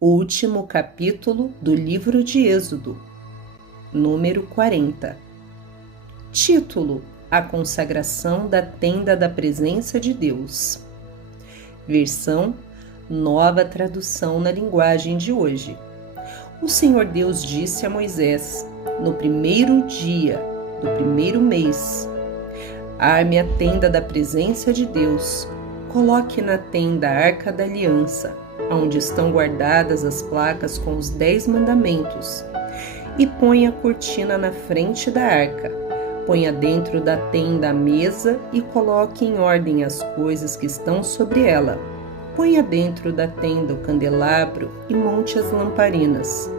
Último capítulo do livro de Êxodo, número 40. Título: A consagração da tenda da presença de Deus. Versão: Nova tradução na linguagem de hoje. O Senhor Deus disse a Moisés, no primeiro dia do primeiro mês: arme a tenda da presença de Deus, coloque na tenda a arca da aliança, onde estão guardadas as placas com os 10 mandamentos, e ponha a cortina na frente da arca. Ponha dentro da tenda a mesa e coloque em ordem as coisas que estão sobre ela. Ponha dentro da tenda o candelabro e monte as lamparinas.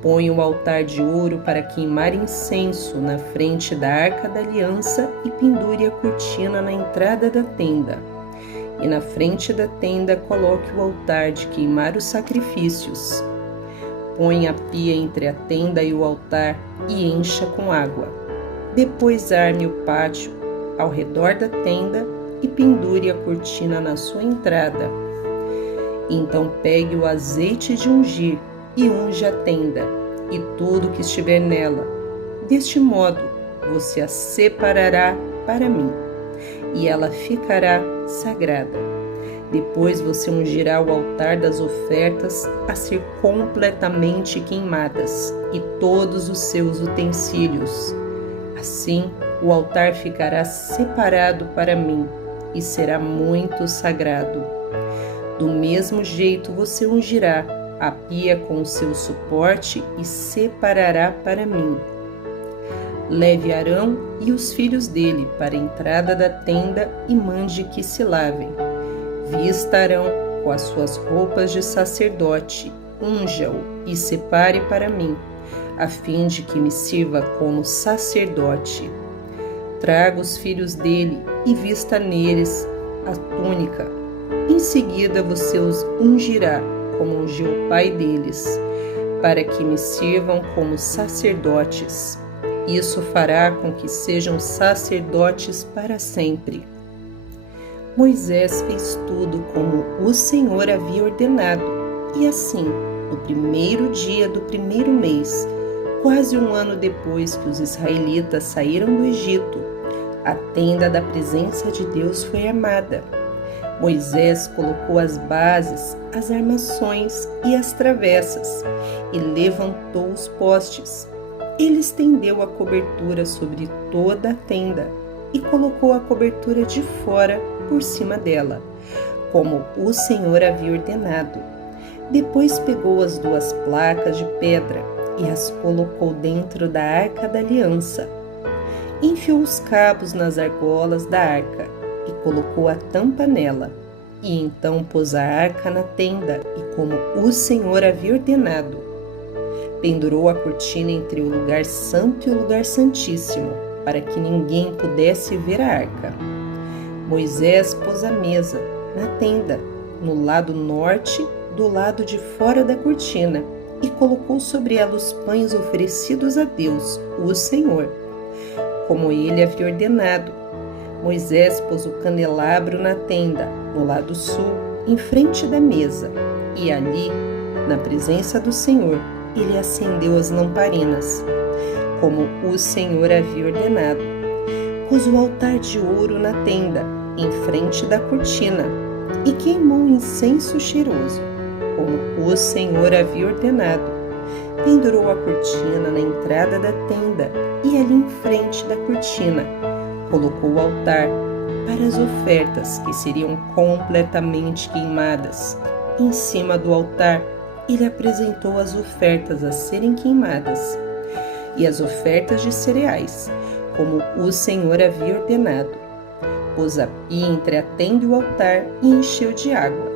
Ponha o altar de ouro para queimar incenso na frente da arca da aliança e pendure a cortina na entrada da tenda. E na frente da tenda coloque o altar de queimar os sacrifícios. Ponha a pia entre a tenda e o altar e encha com água. Depois arme o pátio ao redor da tenda e pendure a cortina na sua entrada. Então pegue o azeite de ungir e unja a tenda e tudo que estiver nela. Deste modo você a separará para mim, e ela ficará sagrada. Depois você ungirá o altar das ofertas a ser completamente queimadas e todos os seus utensílios. Assim, o altar ficará separado para mim e será muito sagrado. Do mesmo jeito você ungirá a pia com o seu suporte e separará para mim. Leve Arão e os filhos dele para a entrada da tenda e mande que se lavem. Vista Arão com as suas roupas de sacerdote, unja-o e separe para mim, a fim de que me sirva como sacerdote. Traga os filhos dele e vista neles a túnica. Em seguida você os ungirá, como ungiu o pai deles, para que me sirvam como sacerdotes. Isso fará com que sejam sacerdotes para sempre. Moisés fez tudo como o Senhor havia ordenado, e assim, no primeiro dia do primeiro mês, quase um ano depois que os israelitas saíram do Egito, a tenda da presença de Deus foi armada. Moisés colocou as bases, as armações e as travessas, e levantou os postes. Ele estendeu a cobertura sobre toda a tenda e colocou a cobertura de fora por cima dela, como o Senhor havia ordenado. Depois pegou as 2 placas de pedra e as colocou dentro da arca da aliança. Enfiou os cabos nas argolas da arca e colocou a tampa nela. E então pôs a arca na tenda e como o Senhor havia ordenado. Pendurou a cortina entre o lugar santo e o lugar santíssimo, para que ninguém pudesse ver a arca. Moisés pôs a mesa na tenda, no lado norte, do lado de fora da cortina, e colocou sobre ela os pães oferecidos a Deus, o Senhor, como ele havia ordenado. Moisés pôs o candelabro na tenda, no lado sul, em frente da mesa, e ali, na presença do Senhor, ele acendeu as lamparinas, como o Senhor havia ordenado. Pôs o altar de ouro na tenda, em frente da cortina, e queimou incenso cheiroso, como o Senhor havia ordenado. Pendurou a cortina na entrada da tenda e ali em frente da cortina colocou o altar para as ofertas que seriam completamente queimadas. Em cima do altar, ele apresentou as ofertas a serem queimadas e as ofertas de cereais, como o Senhor havia ordenado. Pôs a pia entre a tenda e o altar e encheu de água.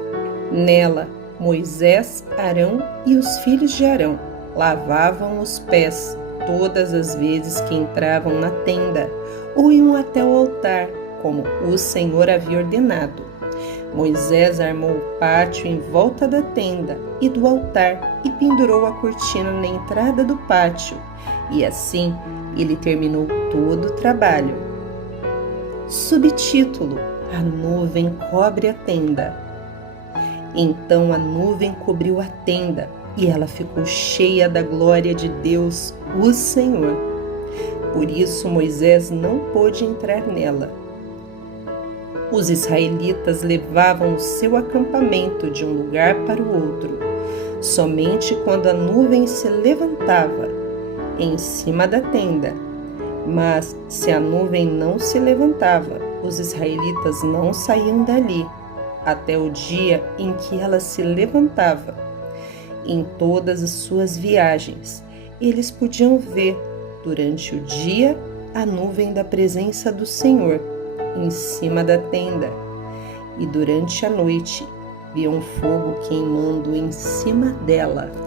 Nela, Moisés, Arão e os filhos de Arão lavavam os pés todas as vezes que entravam na tenda ou iam até o altar, como o Senhor havia ordenado. Moisés armou o pátio em volta da tenda e do altar e pendurou a cortina na entrada do pátio, e assim ele terminou todo o trabalho. Subtítulo: A nuvem cobre a tenda. Então a nuvem cobriu a tenda e ela ficou cheia da glória de Deus, o Senhor. Por isso Moisés não pôde entrar nela. Os israelitas levavam o seu acampamento de um lugar para o outro, somente quando a nuvem se levantava em cima da tenda. Mas se a nuvem não se levantava, os israelitas não saíam dali, até o dia em que ela se levantava. Em todas as suas viagens, eles podiam ver, durante o dia, a nuvem da presença do Senhor em cima da tenda, e durante a noite, viam fogo queimando em cima dela.